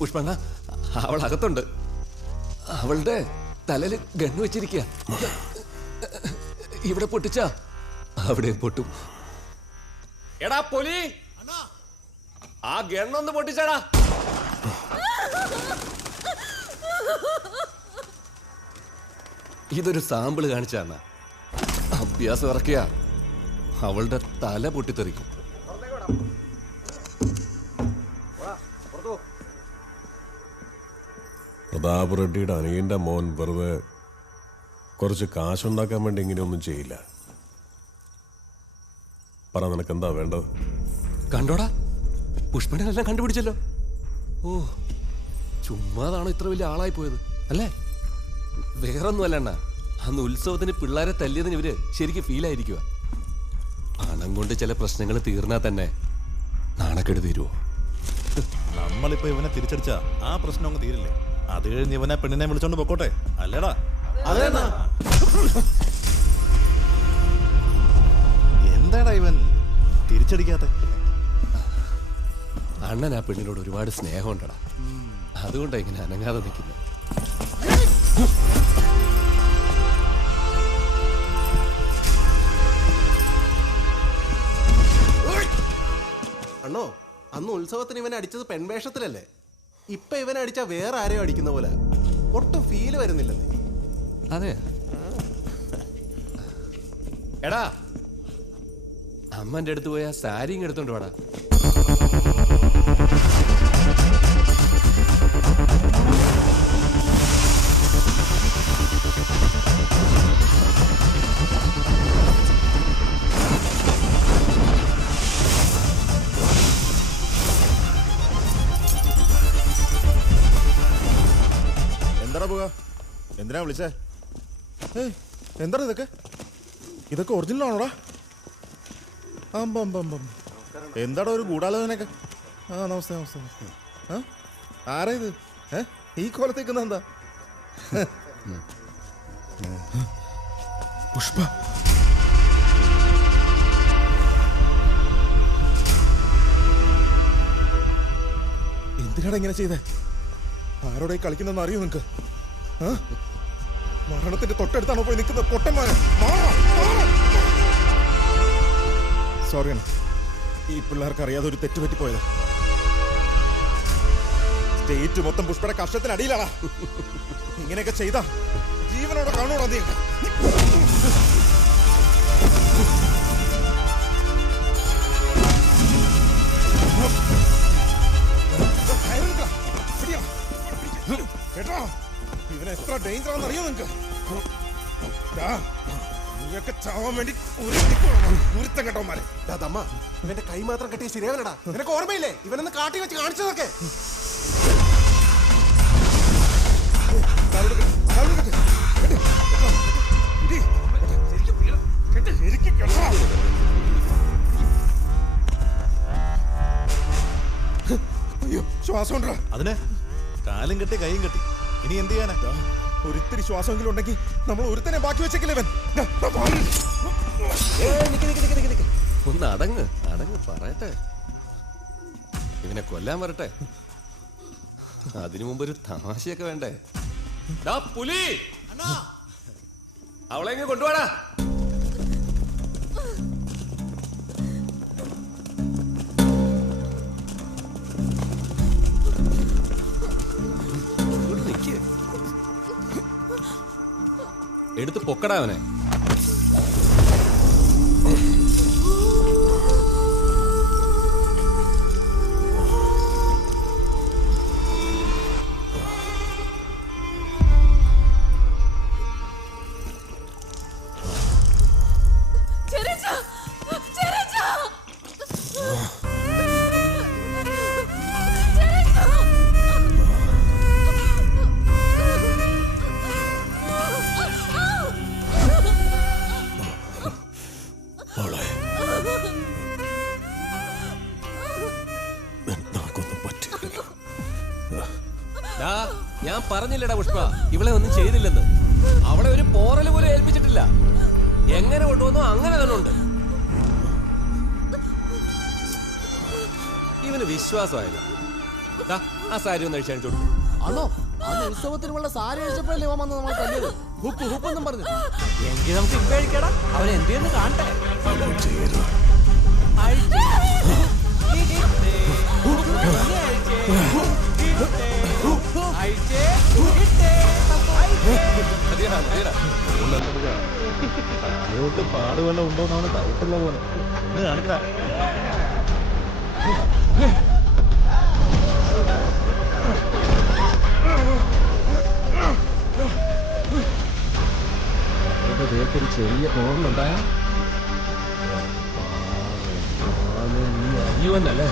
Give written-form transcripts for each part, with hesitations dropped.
പുഷ്പണ്ണ അവൾ അകത്തുണ്ട്. അവളുടെ തലയിൽ ഗണ്ണ് വെച്ചിരിക്കുക. ഇവിടെ പൊട്ടിച്ചാ അവിടെ പൊട്ടും. എടാ പൊലി, ആ ഗണ്ണൊന്ന് പൊട്ടിച്ചാടാ. ഇതൊരു സാമ്പിള് കാണിച്ചാ അഭ്യാസം ഇറക്കിയ അവളുടെ തല പൊട്ടിത്തെറിക്കും. പ്രതാപ് റെഡ്ഡിയുടെ അനിയന്റെ മോൻ വെറുതെ കുറച്ച് കാശുണ്ടാക്കാൻ വേണ്ടി ഇങ്ങനെയൊന്നും ചെയ്യില്ല. പറ, നിനക്കെന്താ വേണ്ടത്? കണ്ടോടാ, പുഷ്പനെല്ലാം കണ്ടുപിടിച്ചല്ലോ. ഓ, ചുമ്മാതാണോ ഇത്ര വലിയ ആളായി പോയത് അല്ലേ? വേറൊന്നും അല്ലണ്ണ, അന്ന് ഉത്സവത്തിന് പിള്ളേരെ തല്ലിയതിന് ഇവര് ശരിക്കും ഫീലായിരിക്കുക. പണം കൊണ്ട് ചില പ്രശ്നങ്ങൾ തീർന്നാൽ തന്നെ നാണക്കേട് തീരുവോ? നമ്മളിപ്പോ ഇവനെ തിരിച്ചടിച്ചാ ആ പ്രശ്നം അങ്ങ് തീരില്ലേ? അത് കഴിഞ്ഞ് ഇവനെ പെണ്ണിനെ വിളിച്ചോണ്ട് പൊക്കോട്ടെ, അല്ലേടാ? എന്താടാ ഇവൻ തിരിച്ചടിക്കാത്ത? അണ്ണൻ ആ പെണ്ണിനോട് ഒരുപാട് സ്നേഹമുണ്ടടാ, അതുകൊണ്ടാണ് ഇങ്ങനെ അനങ്ങാതെ നിൽക്കുന്നത്. അണ്ണോ, അന്ന് ഉത്സവത്തിന് ഇവനെ അടിച്ചത് പെൺവേഷത്തിലല്ലേ? ഇപ്പൊ ഇവനെ അടിച്ച വേറെ ആരെയോ അടിക്കുന്ന പോലെ ഒട്ടും ഫീല് വരുന്നില്ലല്ലേ? അതെ. എടാ, അമ്മന്റെ അടുത്ത് പോയി ആ സാരിയും എടുത്തോണ്ട് വേടാ. എന്താടാ പോക? എന്തിനാ വിളിച്ചേ? എന്താണ് ഇതൊക്കെ? ഇതൊക്കെ ഒറിജിനൽ ആണോടാ? എന്താടാ ഒരു ഗൂഢാലോചനയൊക്കെ? ആ, നമസ്തേ നമസ്തേ നമസ്തേ. ആരാ ഇത്? ഈ കോലത്തേക്കുന്ന എന്താ? പുഷ്പ, എന്തിനാടാ ഇങ്ങനെ ചെയ്തേ? ആരോടെ കളിക്കുന്നെന്ന് അറിയോ നിനക്ക്? മരണത്തിന്റെ തൊട്ടടുത്താണോ പോയി നിൽക്കുന്നത്? പൊട്ടന്മാരെ, സോറി ആണ്, ഈ പിള്ളേർക്ക് അറിയാതെ ഒരു തെറ്റ് പറ്റിപ്പോയതാ. സ്റ്റേറ്റ് മൊത്തം പുഷ്പയുടെ കഷ്ടത്തിനടിയിലാണാ. ഇങ്ങനെയൊക്കെ ചെയ്താ ജീവനോടെ കാണൂടാ നീ. കേട്ടോ, ഇവനെ എത്ര ഡേഞ്ചർ ആണെന്ന് അറിയോ നിങ്ങക്ക്? നീയൊക്കെ ചാവാൻ വേണ്ടി ഒരുത്തം കേട്ടോമാരെ. അമ്മ, ഇവന്റെ കൈ മാത്രം കെട്ടിയ ശരിയാവില്ലടാ. നിനക്ക് ഓർമ്മയില്ലേ ഇവനൊന്ന് കാട്ടി വെച്ച് കാണിച്ചതൊക്കെ? അയ്യോ, ശ്വാസം ഉണ്ടോ? അതിന് കാലും കെട്ടി കൈയും കെട്ടി, ഇനി എന്ത് ചെയ്യാനാ? ഒരിത്തിരി ശ്വാസമെങ്കിലും ഉണ്ടെങ്കിൽ നമ്മൾ ഒരുത്തനെ ബാക്കി വെച്ചേക്കില്ലേ ഇവൻ? ഒന്ന് അടങ്ങ് അടങ്ങ്, പറയട്ടെ. ഇവനെ കൊല്ലാൻ വരട്ടെ, അതിനു മുമ്പ് ഒരു തമാശയൊക്കെ വേണ്ടേ? പുലി, അവളെ ഇങ്ങ് കൊണ്ടുപോടാ. എടുത്ത് പൊക്കടാ അവനെ. ഞാൻ പറഞ്ഞില്ലടാ പുഷ്പ, ഇവളെ ഒന്നും ചെയ്തില്ലെന്ന്. അവളെ ഒരു പോറല് പോലും ഏൽപ്പിച്ചിട്ടില്ല. എങ്ങനെ കൊണ്ടുവന്നു അങ്ങനെ തന്നെ ഉണ്ട്. ഇവന് വിശ്വാസമായില്ല. ആ സാരി ഒന്ന് അഴിച്ചു കാണിച്ചോളൂ. ആണോ അന്ന് ഉത്സവത്തിനുള്ള സാരി അഴിച്ചപ്പോഴല്ലേ ഇവൻ വന്ന് നമ്മൾ തല്ലിയത് ഹുപ്പ് ഹുപ്പെന്നും പറഞ്ഞു. എങ്കിൽ നമുക്ക് ഇപ്പൊ അഴിക്കടാ. അവൻ എന്തെന്ന് കാണട്ടെ. അഴിച്ചേ. ഇട്ടേ. അഴിച്ചേ. ഇട്ടേ. മതിയെടാ, മതിയെടാ. പാടുവല്ല ഉണ്ടോന്നാണ് തവിട്ടുള്ള പോലെ കാണിക്കടാ. ദേഹത്തൊരു ചെറിയ തോന്നലുണ്ടായ നീ അറിയുവന്നല്ലേ.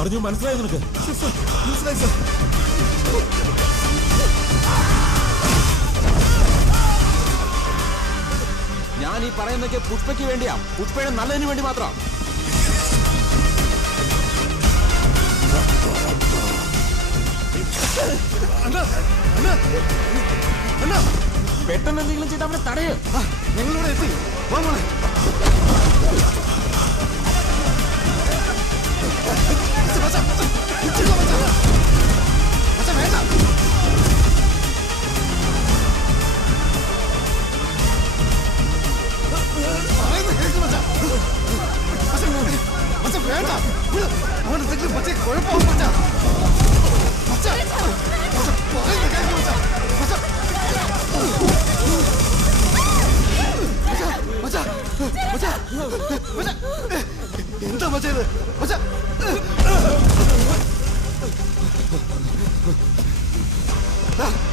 പറഞ്ഞു മനസ്സിലായോ നിനക്ക്? മനസ്സിലായി സർ. ഞാൻ ഈ പറയുന്നതൊക്കെ പുഷ്പയ്ക്ക് വേണ്ടിയാ, പുഷ്പയുടെ നല്ലതിന് വേണ്ടി മാത്രം. പെട്ടെന്ന് എന്തെങ്കിലും ചെയ്ത് അവനെ തടയും. ഞങ്ങളിവിടെ എത്തി. വാ മോളെ. എന്താ മച്ചത്?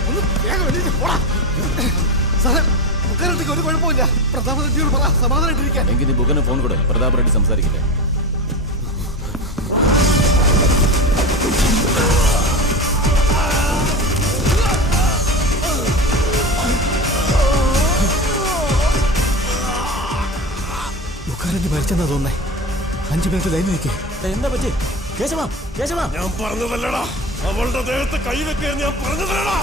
ഒന്ന് വേഗം എണീറ്റ് പോടാ. സാറേ, ബുക്കാനടുത്തേക്ക് ഒരു കുഴപ്പമില്ല. പ്രതാപ റെഡ്ഡിയോട് പറ സമാധാനായിട്ടിരിക്കാൻ. എങ്കിൽ നീ ബുക്കന് ഫോൺ കൂടെ, പ്രതാപ് റെഡ്ഡി സംസാരിക്കില്ലേ? ബുക്കാനടുത്ത് മരിച്ചെന്നാ തോന്നേ. 5 മിനിറ്റ് ലൈൻ നിൽക്കേ. എന്താ പറ്റി? കേശവ, കേശവ, ഞാൻ പറഞ്ഞതല്ലടാ, അവളുടെ ദേഹത്ത് കൈ വെക്കാൻ ഞാൻ പറഞ്ഞതല്ലടാ.